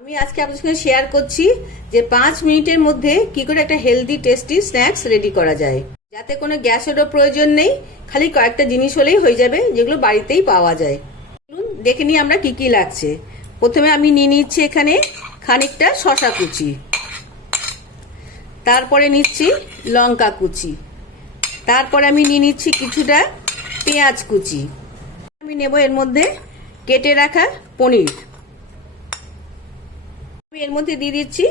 আমি আজকে আপনাদের সঙ্গে শেয়ার করছি যে 5 মিনিটের মধ্যে কি করে একটা হেলদি টেস্টি স্ন্যাক্স রেডি করা যায়, যাতে কোনো গ্যাসেরও প্রয়োজন নেই, খালি কয়েকটা জিনিস হলেই হয়ে যাবে যেগুলো বাড়িতেই পাওয়া যায়। চলুন দেখে নিই আমরা কি কি লাগছে। প্রথমে আমি নিয়ে নিচ্ছি এখানে খানিকটা শসা কুচি, তারপরে নিচ্ছি লঙ্কা কুচি, তারপরে আমি নিয়ে নিচ্ছি কিছুটা পেঁয়াজ কুচি, আমি নেব এর মধ্যে কেটে রাখা পনির, আমি এর মধ্যে দিয়ে দিচ্ছি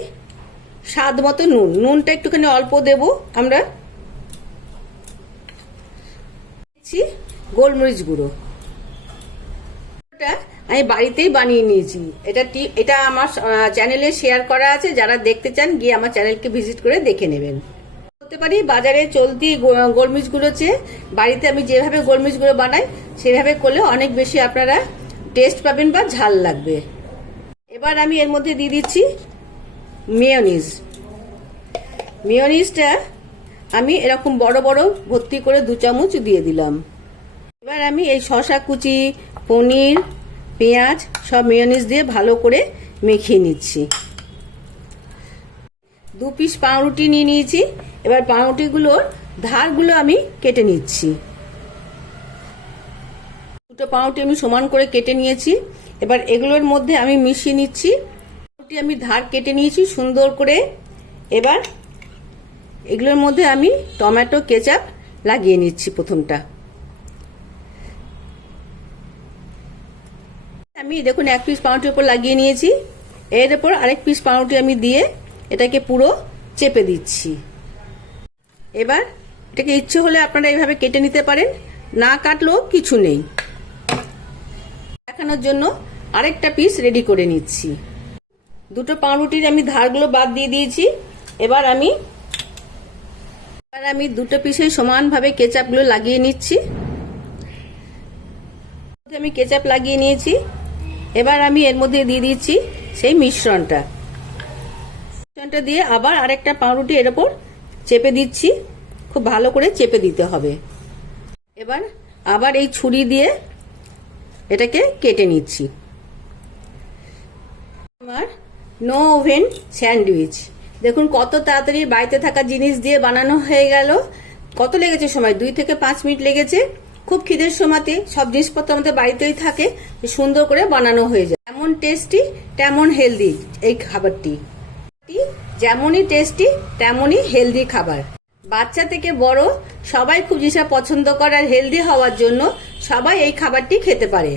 স্বাদ মতো নুন, নুনটা একটুখানি অল্প দেব আমরা, দিচ্ছি গোলমরিচ গুঁড়ো, আমি বাড়িতেই বানিয়ে নিয়েছি। এটা আমার চ্যানেলে শেয়ার করা আছে, যারা দেখতে চান গিয়ে আমার চ্যানেলকে ভিজিট করে দেখে নেবেন। বলতে পারি বাজারে চলতি গোলমরিচ গুঁড়ো চেয়ে বাড়িতে আমি যেভাবে গোলমরিচ গুঁড়ো বানাই সেভাবে করলে অনেক বেশি আপনারা টেস্ট পাবেন বা ঝাল লাগবে। এবার আমি এর মধ্যে দিয়ে দিচ্ছি মেয়োনিজ। মেয়োনিজটা আমি এরকম বড় বড় ভর্তি করে 2 চামচ দিয়ে দিলাম। এবার আমি এই শসা কুচি, পনির, পেঁয়াজ সব মেয়োনিজ দিয়ে ভালো করে মেখে নিচ্ছি। 2 পিস পাউরুটি নিয়ে নিয়েছি। এবার পাউরুটিগুলোর ধারগুলো আমি কেটে নিচ্ছি। 2টো পাউরুটি আমি সমান করে কেটে নিয়েছি। এবার এগুলোর মধ্যে আমি মিশিয়ে নিচ্ছি। পাউরুটি আমি ধার কেটে নিয়েছি সুন্দর করে। এবার এগুলোর মধ্যে আমি টমেটো কেচাপ লাগিয়ে নিচ্ছি। প্রথমটা আমি দেখুন 1 পিস পাউরুটির উপর লাগিয়ে নিয়েছি। এর উপর আরেক পিস পাউরুটি আমি দিয়ে এটাকে পুরো চেপে দিচ্ছি। এবার এটাকে ইচ্ছে হলে আপনারা এইভাবে কেটে নিতে পারেন, না কাটলেও কিছু নেই। দেখানোর জন্য আরেকটা পিস রেডি করে নিচ্ছি। 2টো পাউরুটির আমি ধারগুলো বাদ দিয়ে দিয়েছি। এবার আমি 2টো পিসে সমানভাবে কেচাপগুলো লাগিয়ে নিচ্ছি। আমি কেচাপ লাগিয়ে নিয়েছি। এবার আমি এর মধ্যে দিয়ে দিচ্ছি সেই মিশ্রণটা দিয়ে আবার আরেকটা পাউরুটি এর উপর চেপে দিচ্ছি। খুব ভালো করে চেপে দিতে হবে। এবার আবার এই ছুরি দিয়ে এটাকে কেটে নিচ্ছি। আমার নো ওভেন স্যান্ডউইচ দেখুন কত তাড়াতাড়ি বাড়িতে থাকা জিনিস দিয়ে বানানো হয়ে গেল। কত লেগেছে সময়? 2 থেকে 5 মিনিট লেগেছে। খুব খিদের সময়তে সব জিনিসপত্র আমাদের বাড়িতেই থাকে, সুন্দর করে বানানো হয়ে যায়। যেমন টেস্টি তেমন হেলদি এই খাবারটি, যেমনই টেস্টি তেমনই হেলদি খাবার। বাচ্চা থেকে বড় সবাই খুব জিনিসটা পছন্দ করে, আর হেলদি হওয়ার জন্য সবাই এই খাবারটি খেতে পারে।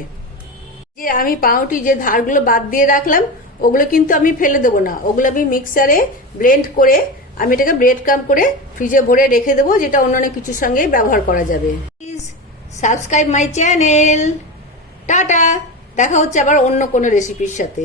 যে আমি পাউরুটি যে ধারগুলো বাদ দিয়ে রাখলাম ওগুলো কিন্তু আমি ফেলে দেবো না, ওগুলো আমি মিক্সারে ব্লেন্ড করে আমি এটাকে ব্রেড ক্রাম্ব করে ফ্রিজে ভরে রেখে দেবো, যেটা অন্যান্য কিছুর সঙ্গে ব্যবহার করা যাবে। Please subscribe my channel. Tata, দেখা হচ্ছে আবার অন্য কোনো রেসিপির সাথে।